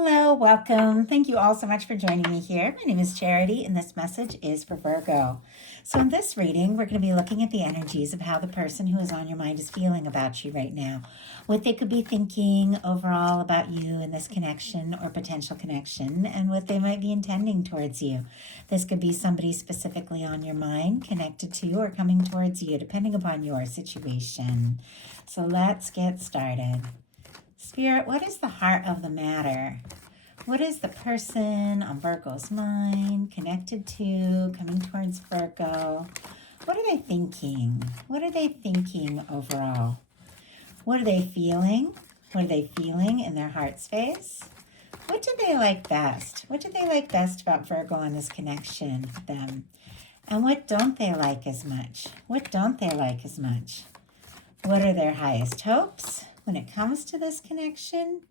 Hello, welcome. Thank you all so much for joining me here. My name is Charity, and this message is for Virgo. So, in this reading, we're going to be looking at the energies of how the person who is on your mind is feeling about you right now, what they could be thinking overall about you in this connection or potential connection, and what they might be intending towards you. This could be somebody specifically on your mind, connected to you, or coming towards you, depending upon your situation. So, let's get started. Spirit, what is the heart of the matter? What is the person on Virgo's mind connected to, coming towards Virgo? What are they thinking? What are they thinking overall? What are they feeling? What are they feeling in their heart space? What do they like best? What do they like best about Virgo and this connection with them? And what don't they like as much? What don't they like as much? What are their highest hopes when it comes to this connection?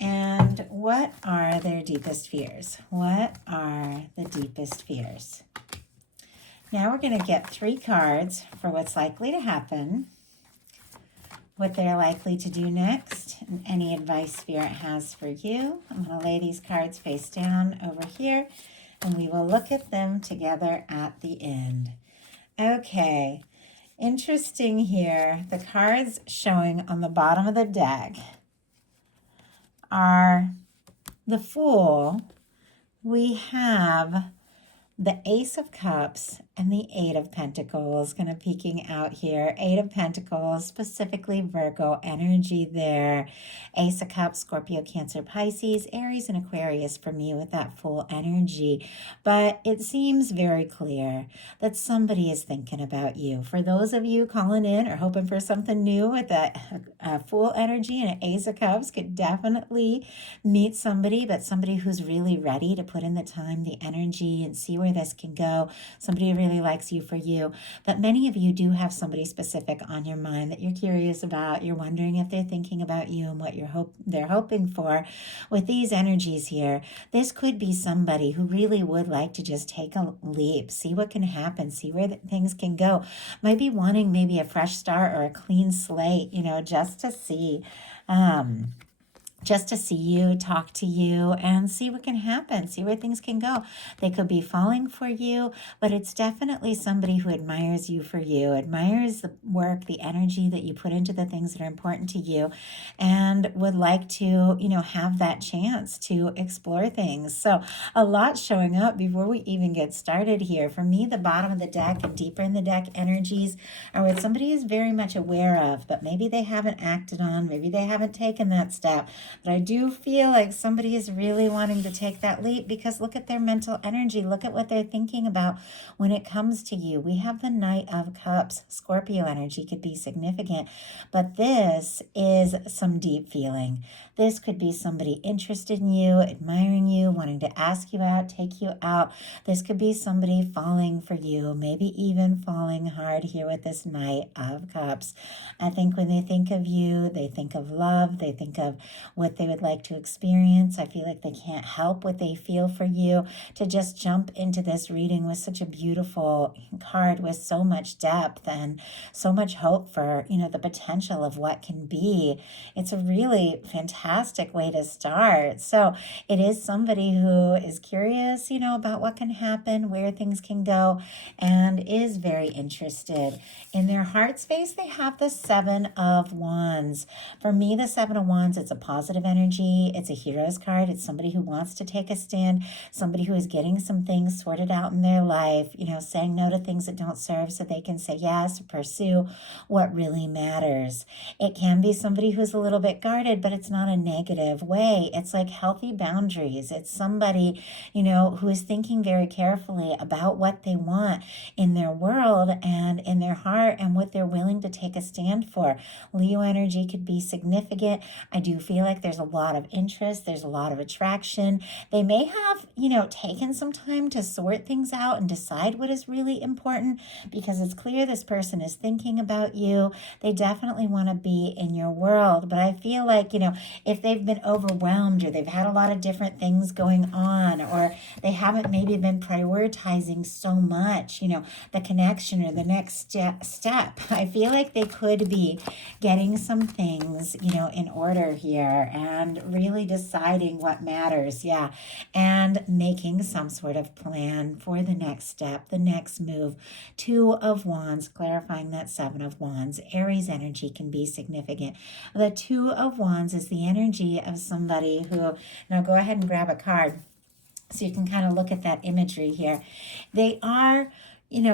And what are their deepest fears? What are the deepest fears? Now we're going to get 3 cards for what's likely to happen, what they're likely to do next, and any advice Spirit has for you. I'm going to lay these cards face down over here, and we will look at them together at the end. Okay. Interesting here, the cards showing on the bottom of the deck are the Fool. We have the Ace of Cups and the 8 of Pentacles, kind of peeking out here. 8 of Pentacles, specifically Virgo energy there. Ace of Cups, Scorpio, Cancer, Pisces, Aries, and Aquarius for me with that Fool energy. But it seems very clear that somebody is thinking about you. For those of you calling in or hoping for something new with that Fool energy and an Ace of Cups, could definitely meet somebody, but somebody who's really ready to put in the time, the energy, and see where this can go. Somebody who really likes you for you. But many of you do have somebody specific on your mind that you're curious about. You're wondering if they're thinking about you and what they're hoping for. With these energies here, this could be somebody who really would like to just take a leap, see what can happen, see where things can go. Might be wanting maybe a fresh start or a clean slate, just to see. Just to see you, talk to you, and see what can happen, see where things can go. They could be falling for you, but it's definitely somebody who admires you for you, admires the work, the energy that you put into the things that are important to you, and would like to, have that chance to explore things. So a lot showing up before we even get started here. For me, the bottom of the deck and deeper in the deck energies are what somebody is very much aware of, but maybe they haven't acted on, maybe they haven't taken that step. But I do feel like somebody is really wanting to take that leap, because look at their mental energy. Look at what they're thinking about when it comes to you. We have the Knight of Cups. Scorpio energy could be significant, but this is some deep feeling. This could be somebody interested in you, admiring you, wanting to ask you out, take you out. This could be somebody falling for you, maybe even falling hard here with this Knight of Cups. I think when they think of you, they think of love, they think of what they would like to experience. I feel like they can't help what they feel for you. To just jump into this reading with such a beautiful card with so much depth and so much hope for, the potential of what can be. It's a really fantastic way to start. So it is somebody who is curious, about what can happen, where things can go, and is very interested. In their heart space, they have the 7 of Wands. For me, the 7 of Wands, it's a positive energy. It's a hero's card. It's somebody who wants to take a stand, somebody who is getting some things sorted out in their life, saying no to things that don't serve so they can say yes, pursue what really matters. It can be somebody who's a little bit guarded, but it's not a negative way. It's like healthy boundaries. It's somebody, who is thinking very carefully about what they want in their world and in their heart and what they're willing to take a stand for. Leo energy could be significant. I do feel like there's a lot of interest. There's a lot of attraction. They may have, taken some time to sort things out and decide what is really important, because it's clear this person is thinking about you. They definitely want to be in your world. But I feel like, if they've been overwhelmed, or they've had a lot of different things going on, or they haven't maybe been prioritizing so much, the connection or the next step, I feel like they could be getting some things, in order here here and really deciding what matters. Yeah. And making some sort of plan for the next step, the next move. Two of Wands, clarifying that Seven of Wands. Aries energy can be significant. The Two of Wands is the energy of somebody who, now go ahead and grab a card so you can kind of look at that imagery here. They are,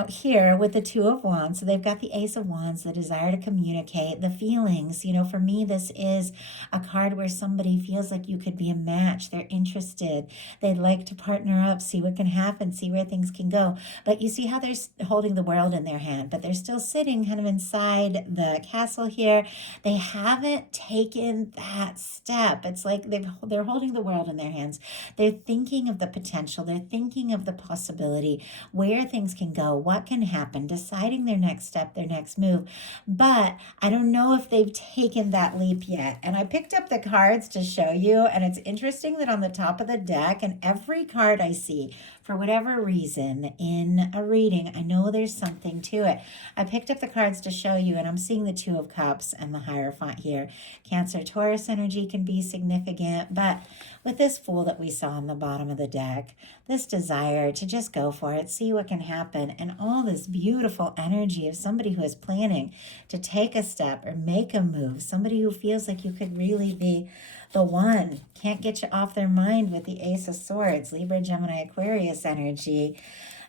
here with the Two of Wands. So they've got the Ace of Wands, the desire to communicate, the feelings. For me, this is a card where somebody feels like you could be a match. They're interested. They'd like to partner up, see what can happen, see where things can go. But you see how they're holding the world in their hand, but they're still sitting kind of inside the castle here. They haven't taken that step. It's like they're holding the world in their hands. They're thinking of the potential. They're thinking of the possibility, where things can go, what can happen, deciding their next step, their next move. But I don't know if they've taken that leap yet. And I picked up the cards to show you, and it's interesting that on the top of the deck, and every card I see, for whatever reason, in a reading, I know there's something to it. I picked up the cards to show you, and I'm seeing the Two of Cups and the Hierophant here. Cancer, Taurus energy can be significant, but with this Fool that we saw on the bottom of the deck, this desire to just go for it, see what can happen, and all this beautiful energy of somebody who is planning to take a step or make a move, somebody who feels like you could really be the one, can't get you off their mind with the Ace of Swords, Libra, Gemini, Aquarius energy.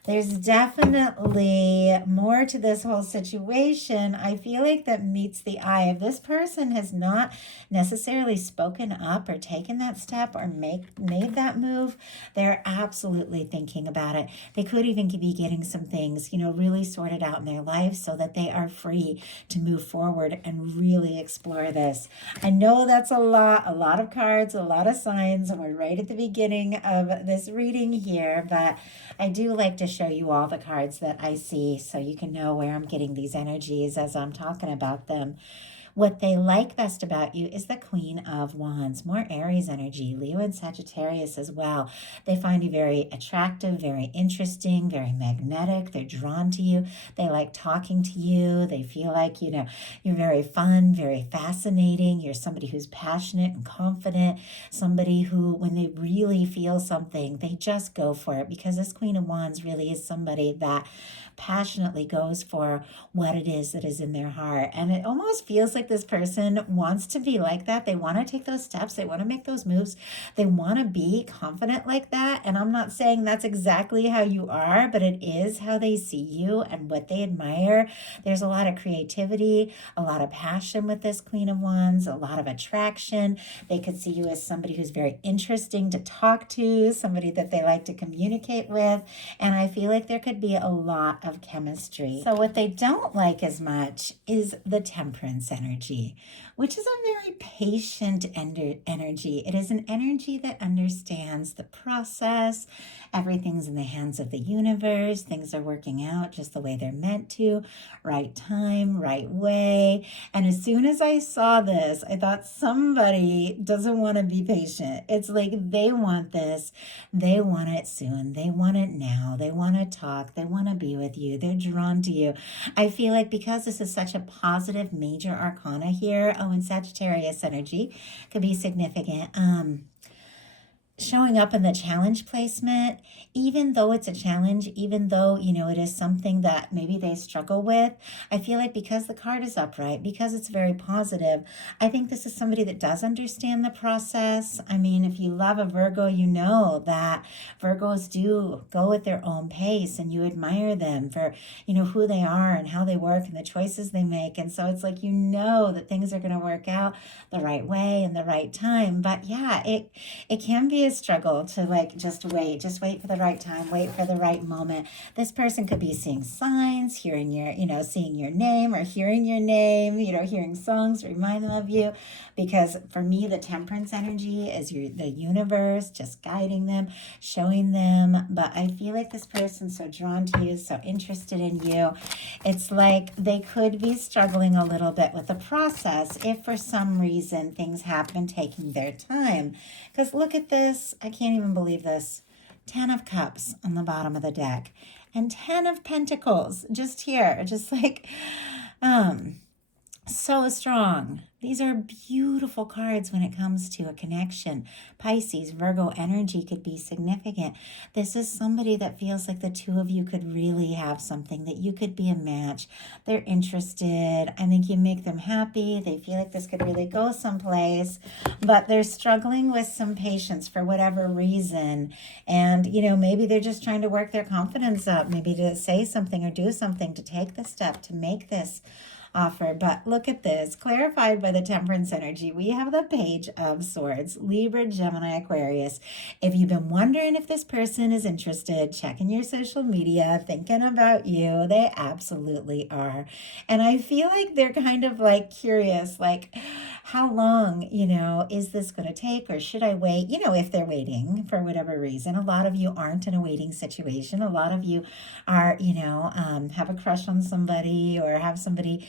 There's definitely more to this whole situation. I feel like that meets the eye. If this person has not necessarily spoken up or taken that step or made that move, they're absolutely thinking about it. They could even be getting some things, really sorted out in their life so that they are free to move forward and really explore this. I know that's a lot of cards, a lot of signs, and we're right at the beginning of this reading here, but I do like to show you all the cards that I see so you can know where I'm getting these energies as I'm talking about them. What they like best about you is the Queen of Wands, more Aries energy, Leo and Sagittarius as well. They find you very attractive, very interesting, very magnetic. They're drawn to you. They like talking to you. They feel like, you're very fun, very fascinating. You're somebody who's passionate and confident, somebody who, when they really feel something, they just go for it, because this Queen of Wands really is somebody that passionately goes for what it is that is in their heart. And it almost feels like this person wants to be like that. They want to take those steps. They want to make those moves. They want to be confident like that. And I'm not saying that's exactly how you are, but it is how they see you and what they admire. There's a lot of creativity, a lot of passion with this Queen of Wands, a lot of attraction. They could see you as somebody who's very interesting to talk to, somebody that they like to communicate with. And I feel like there could be a lot of chemistry. So what they don't like as much is the Temperance energy, which is a very patient energy. It is an energy that understands the process. Everything's in the hands of the universe. Things are working out just the way they're meant to. Right time, right way. And as soon as I saw this, I thought somebody doesn't want to be patient. It's like they want this. They want it soon. They want it now. They want to talk. They want to be with you. They're drawn to you. I feel like because this is such a positive major arcana here, and Sagittarius energy could be significant. Showing up in the challenge placement, even though it's a challenge, even though, it is something that maybe they struggle with, I feel like because the card is upright, because it's very positive, I think this is somebody that does understand the process. I mean, if you love a Virgo, you know that Virgos do go at their own pace, and you admire them for, who they are and how they work and the choices they make. And so it's like, that things are going to work out the right way and the right time. But yeah, it can be a struggle to just wait for the right time, wait for the right moment. This person could be seeing signs, hearing seeing your name, or hearing your name, hearing songs remind them of you. Because for me, the Temperance energy is the universe just guiding them, showing them. But I feel like this person's so drawn to you, so interested in you. It's like they could be struggling a little bit with the process if for some reason things have been taking their time. Because look at this. I can't even believe this. 10 of Cups on the bottom of the deck. And 10 of Pentacles just here. Just like, So strong. These are beautiful cards when it comes to a connection. Pisces, Virgo energy could be significant. This is somebody that feels like the two of you could really have something, that you could be a match. They're interested. I think you make them happy. They feel like this could really go someplace, but they're struggling with some patience for whatever reason. And, maybe they're just trying to work their confidence up, maybe to say something or do something to take the step to make this offer. But look at this, clarified by the temperance energy. We have the Page of Swords, Libra, Gemini, Aquarius. If you've been wondering if this person is interested, checking your social media, thinking about you, they absolutely are. And I feel like they're kind of like curious, like, how long, is this going to take, or should I wait? If they're waiting for whatever reason. A lot of you aren't in a waiting situation. A lot of you are, have a crush on somebody, or have somebody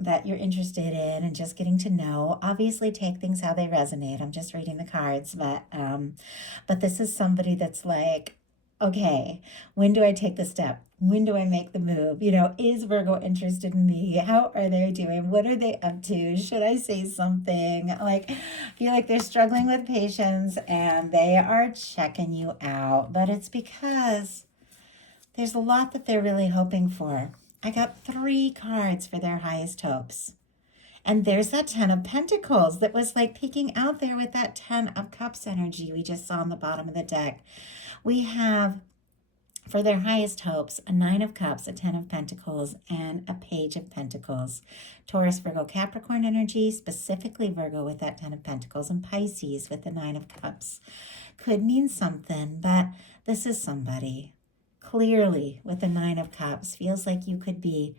that you're interested in and just getting to know. Obviously, take things how they resonate. I'm just reading the cards, but this is somebody that's like, okay, when do I take the step? When do I make the move? Is Virgo interested in me? How are they doing? What are they up to? Should I say something? Like, I feel like they're struggling with patience and they are checking you out, but it's because there's a lot that they're really hoping for. I got 3 cards for their highest hopes. And there's that 10 of Pentacles that was like peeking out there with that 10 of Cups energy we just saw on the bottom of the deck. We have, for their highest hopes, a 9 of Cups, a 10 of Pentacles, and a Page of Pentacles. Taurus, Virgo, Capricorn energy, specifically Virgo with that 10 of Pentacles, and Pisces with the 9 of Cups. Could mean something, but this is somebody. Clearly, with the 9 of Cups, feels like you could be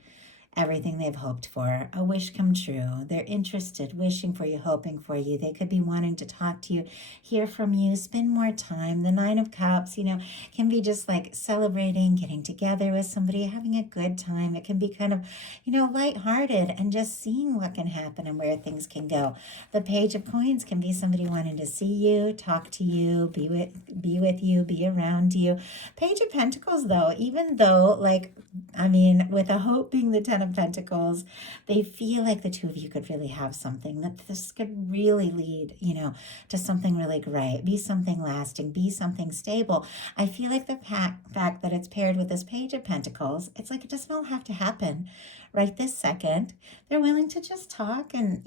everything they've hoped for, a wish come true. They're interested, wishing for you, hoping for you. They could be wanting to talk to you, hear from you, spend more time. The 9 of Cups, can be just like celebrating, getting together with somebody, having a good time. It can be kind of, lighthearted and just seeing what can happen and where things can go. The Page of Coins can be somebody wanting to see you, talk to you, be with you, be around you. Page of Pentacles, though, even though, with a hope being the 10 of Pentacles, they feel like the two of you could really have something, that this could really lead, to something really great, be something lasting, be something stable. I feel like the fact that it's paired with this Page of Pentacles, it's like it doesn't all have to happen right this second. They're willing to just talk and,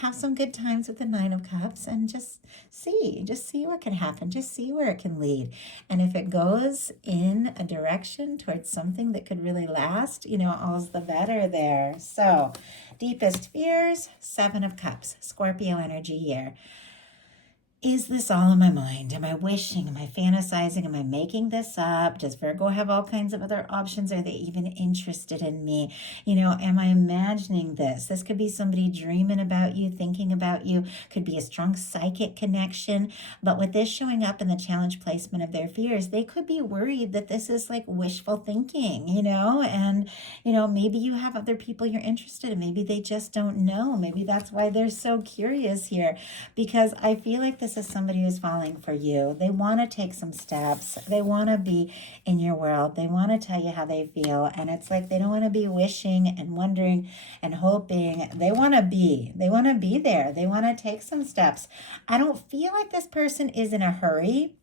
have some good times with the 9 of Cups and just see what can happen, just see where it can lead. And if it goes in a direction towards something that could really last, all's the better there. So, deepest fears, 7 of Cups, Scorpio energy here. Is this all in my mind? Am I wishing? Am I fantasizing? Am I making this up? Does Virgo have all kinds of other options? Are they even interested in me? Am I imagining this? This could be somebody dreaming about you, thinking about you, could be a strong psychic connection. But with this showing up in the challenge placement of their fears, they could be worried that this is like wishful thinking, and, maybe you have other people you're interested in. Maybe they just don't know. Maybe that's why they're so curious here, because I feel like this is somebody who's falling for you. They want to take some steps. They want to be in your world. They want to tell you how they feel. And it's like they don't want to be wishing and wondering and hoping. They want to be. They want to be there. They want to take some steps. I don't feel like this person is in a hurry,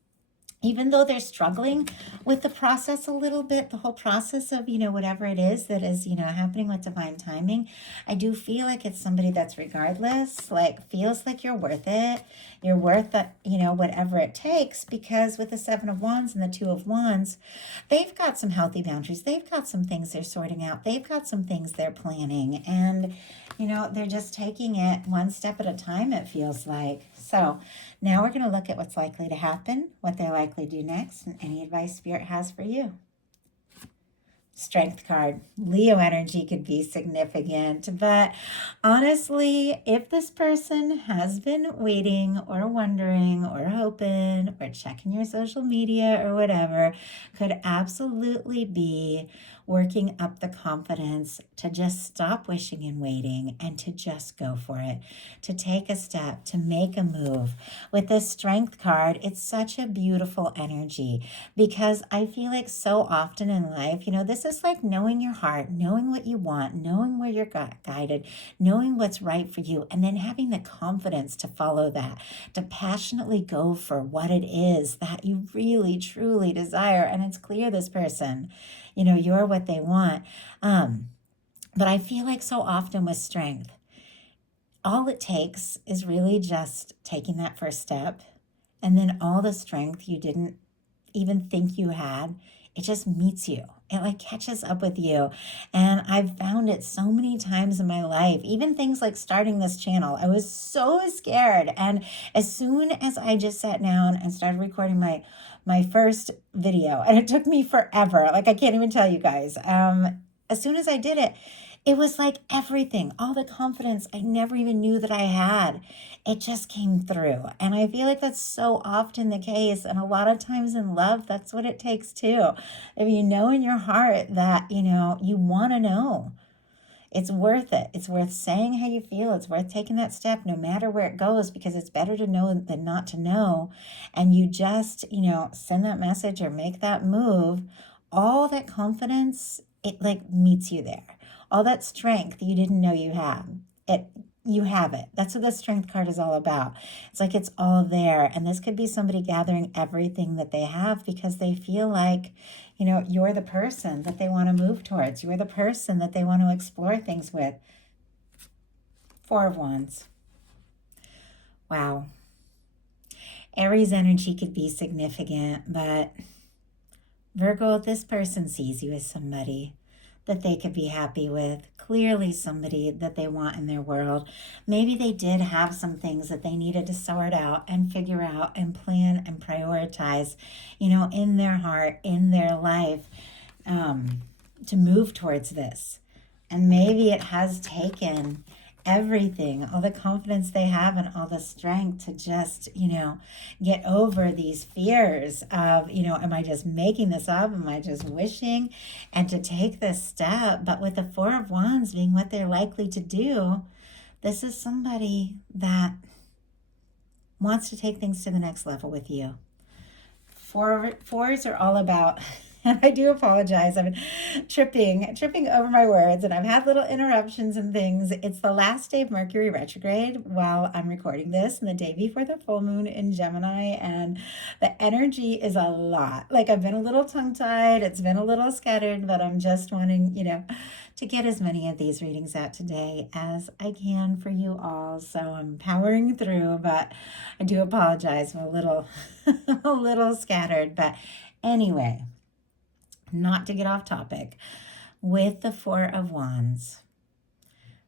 even though they're struggling with the process a little bit, the whole process of, whatever it is that is, happening with divine timing. I do feel like it's somebody that's regardless, like feels like you're worth it. You're worth that, whatever it takes, because with the 7 of Wands and the 2 of Wands, they've got some healthy boundaries. They've got some things they're sorting out. They've got some things they're planning. And, they're just taking it one step at a time, it feels like. So now we're going to look at what's likely to happen, what they're likely to do next, and any advice Spirit has for you. Strength card. Leo energy could be significant, but honestly, if this person has been waiting or wondering or hoping or checking your social media or whatever, could absolutely be working up the confidence to just stop wishing and waiting and to just go for it, to take a step, to make a move. With this Strength card, it's such a beautiful energy, because I feel like so often in life, this is like knowing your heart, knowing what you want, knowing where you're guided, knowing what's right for you, and then having the confidence to follow that, to passionately go for what it is that you really, truly desire. And it's clear this person, you're what they want. But I feel like so often with strength, all it takes is really just taking that first step, and then all the strength you didn't even think you had, it just meets you. It like catches up with you. And I've found it so many times in my life, even things like starting this channel. I was so scared. And as soon as I just sat down and started recording my first video, and it took me forever, like I can't even tell you guys. As soon as I did it, it was like everything, all the confidence I never even knew that I had, it just came through. And I feel like that's so often the case. And a lot of times in love, that's what it takes too. If you know in your heart that, you want to know, it's worth it. It's worth saying how you feel. It's worth taking that step no matter where it goes, because it's better to know than not to know. And you just, send that message or make that move. All that confidence, it like meets you there. All that strength you didn't know you had, you have it. That's what the strength card is all about. It's like it's all there. And this could be somebody gathering everything that they have because they feel like, you're the person that they want to move towards. You're the person that they want to explore things with. 4 of Wands. Wow. Aries energy could be significant, but Virgo, this person sees you as somebody that they could be happy with. Clearly somebody that they want in their world. Maybe they did have some things that they needed to sort out and figure out and plan and prioritize, in their heart, in their life, to move towards this. And maybe it has taken everything, all the confidence they have and all the strength to just, get over these fears of, am I just making this up? Am I just wishing? And to take this step. But with the 4 of Wands being what they're likely to do, this is somebody that wants to take things to the next level with you. Fours are all about... And I do apologize. I've been tripping over my words, and I've had little interruptions and things. It's the last day of Mercury retrograde while I'm recording this, and the day before the full moon in Gemini, and the energy is a lot. Like, I've been a little tongue-tied. It's been a little scattered, but I'm just wanting, to get as many of these readings out today as I can for you all. So I'm powering through, but I do apologize. I'm a little scattered, but anyway, not to get off topic, with the 4 of Wands.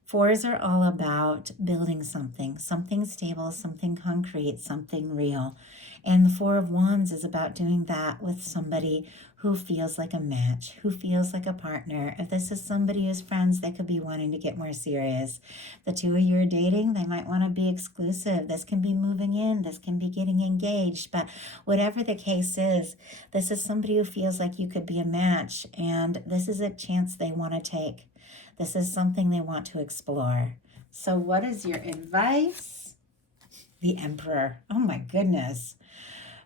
4s are all about building something stable, something concrete, something real. And the 4 of Wands is about doing that with somebody who feels like a match, who feels like a partner. If this is somebody who's friends, they could be wanting to get more serious. The 2 of you are dating, they might want to be exclusive. This can be moving in, this can be getting engaged. But whatever the case is, this is somebody who feels like you could be a match. And this is a chance they want to take. This is something they want to explore. So what is your advice? The Emperor. Oh my goodness.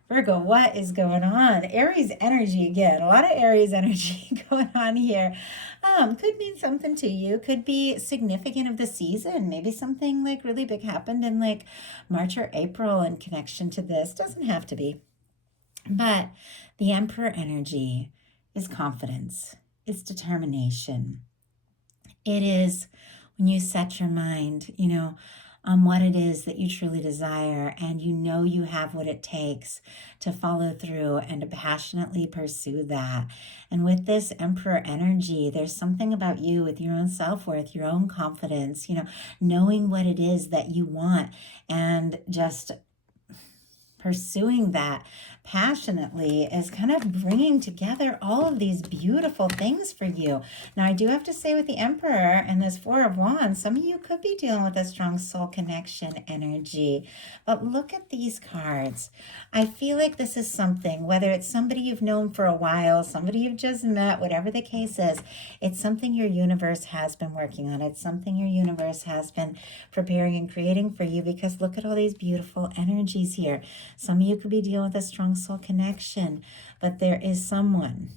Virgo, what is going on? Aries energy again. A lot of Aries energy going on here. Could mean something to you. Could be significant of the season. Maybe something like really big happened in like March or April in connection to this. Doesn't have to be. But the Emperor energy is confidence. It's determination. It is when you set your mind, on what it is that you truly desire, and you have what it takes to follow through and to passionately pursue that. And with this Emperor energy, there's something about you with your own self-worth, your own confidence, knowing what it is that you want and just pursuing that passionately is kind of bringing together all of these beautiful things for you. Now, I do have to say with the Emperor and this 4 of Wands, some of you could be dealing with a strong soul connection energy. But look at these cards. I feel like this is something, whether it's somebody you've known for a while, somebody you've just met, whatever the case is, it's something your universe has been working on. It's something your universe has been preparing and creating for you, because look at all these beautiful energies here. Some of you could be dealing with a strong soul connection, but there is someone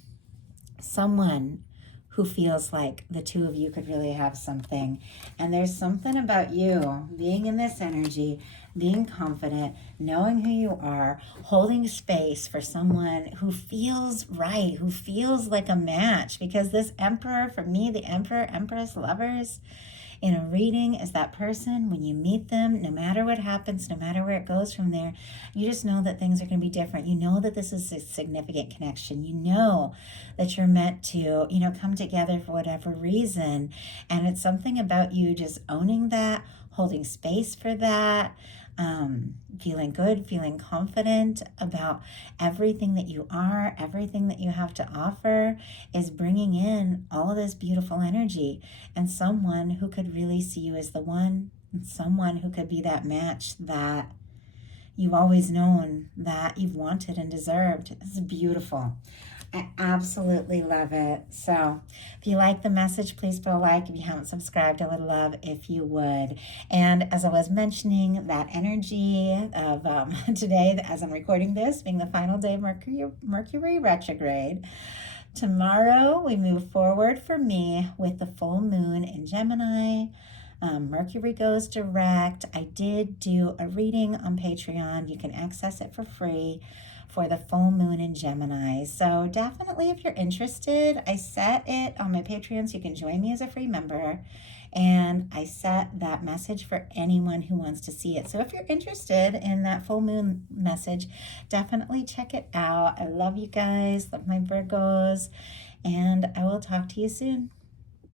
who feels like the two of you could really have something. And there's something about you being in this energy, being confident, knowing who you are, holding space for someone who feels right, who feels like a match. Because this Emperor, for me, the Emperor, Empress, lovers, in a reading is that person, when you meet them, no matter what happens, no matter where it goes from there, you just know that things are going to be different. You know that this is a significant connection. You know that you're meant to, come together for whatever reason. And it's something about you just owning that, holding space for that, feeling good, feeling confident about everything that you are, everything that you have to offer is bringing in all of this beautiful energy, and someone who could really see you as the one, and someone who could be that match that you've always known that you've wanted and deserved. It's beautiful. I absolutely love it. So if you like the message, please put a like. If you haven't subscribed, I would love if you would. And as I was mentioning, that energy of today, as I'm recording this, being the final day of Mercury retrograde, tomorrow we move forward for me with the full moon in Gemini. Mercury goes direct. I did do a reading on Patreon. You can access it for free for the full moon in Gemini. So definitely, if you're interested, I set it on my Patreon so you can join me as a free member. And I set that message for anyone who wants to see it. So if you're interested in that full moon message, definitely check it out. I love you guys, love my Virgos, and I will talk to you soon.